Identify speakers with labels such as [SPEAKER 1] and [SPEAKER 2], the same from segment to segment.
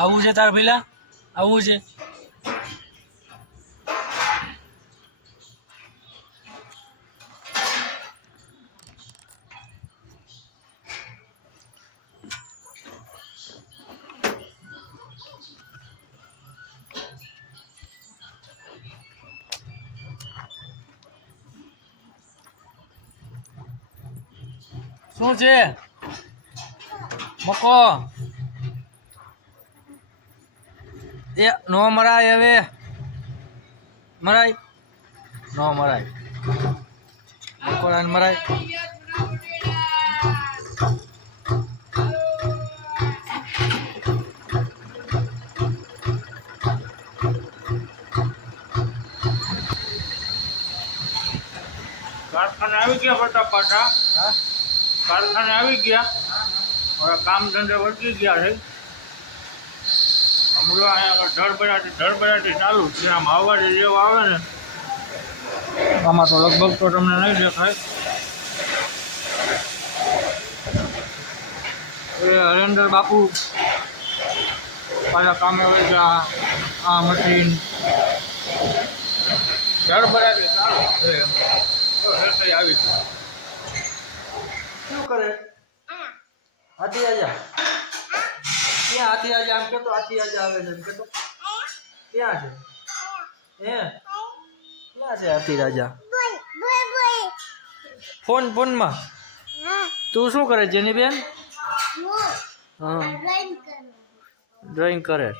[SPEAKER 1] આવું છે તાર પેલા આવું છે. શું છે? મકો. એ નો મરાય હવે. મરાય. નો મરાય. મકોડાને મરાય.
[SPEAKER 2] કારખાને આવી ગયા ફટાફટ કારખાને આવી ગયા? હવે કામ ધંધે વળગી ગયા છે. હમણાં અહીંયા ધડબડાટી ધડબડાટી ચાલુ. છે આમ અવાજ જેવો આવે ને આમાં તો લગભગ તો તમને નહીં દેખાય. એ હરેન્દ્ર બાપુ પાછા કામે હોય ગયા. આ મશીન. ધડબડાટી ચાલુ. છે આવી
[SPEAKER 1] શું કરે? હાથી આજા ક્યાં આથી આજે આમ કેતો આથી આજે આવે છે એમ કેતો. ક્યાં છે? હે? ક્યાં છે આથી રાજા? ફોન, ફોનમાં? તું શું કરે જેની બેન હા. ડ્રોઈંગ કરે.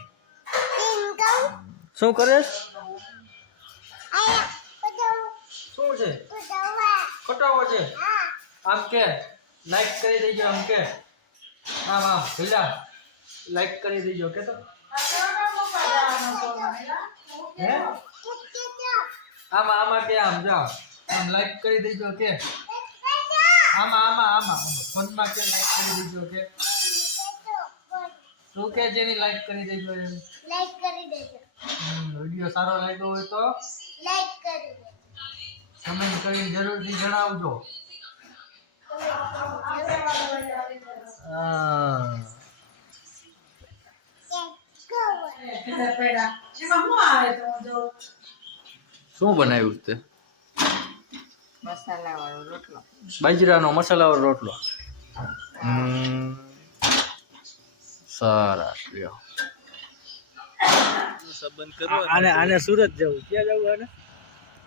[SPEAKER 1] શું કરે? શું છે? ખોટાવો છે? આમ કે લાઈક કરી દેજો, આમ કે. આમ આમ ભીલા લાઈક કરી દેજો કે તો? આમાં આમાં કે આમ જાઓ. આમ લાઈક કરી દેજો કે આમાં આમાં આમાં આમાં. ફોનમાં કે લાઈક કરી દેજો કે શું કે જેની લાઈક કરી દેજો એમ.
[SPEAKER 3] લાઈક કરી દેજો.
[SPEAKER 1] વીડિયો સારો લાગ્યો હોય તો?
[SPEAKER 3] લાઈક કરી દેજો.
[SPEAKER 1] કમેન્ટ કરીને જરૂરથી જણાવજો. શું બનાવ્યું તે?
[SPEAKER 4] મસાલા વાળો રોટલો.
[SPEAKER 1] બાજરાનો મસાલાવાળો રોટલો. સરસ લ્યો. આને આને સુરત જવું. ક્યાં જવું આને?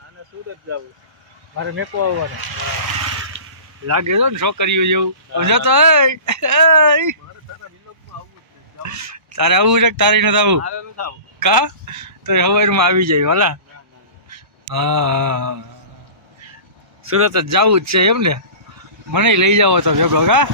[SPEAKER 2] આને સુરત જવું.
[SPEAKER 1] મારે મેકો આવવાનો. લાગે છે ને છોકરીઓ જેવું? જો તો. તારે આવું છે. તારે નથી
[SPEAKER 2] આવવું? નથી આવું
[SPEAKER 1] કા? તો હવારમાં આવી જાય, વાલા. હા સુરત જ જવું જ છે એમ ને? મને લઈ જાઓ તો ભેગો, કા?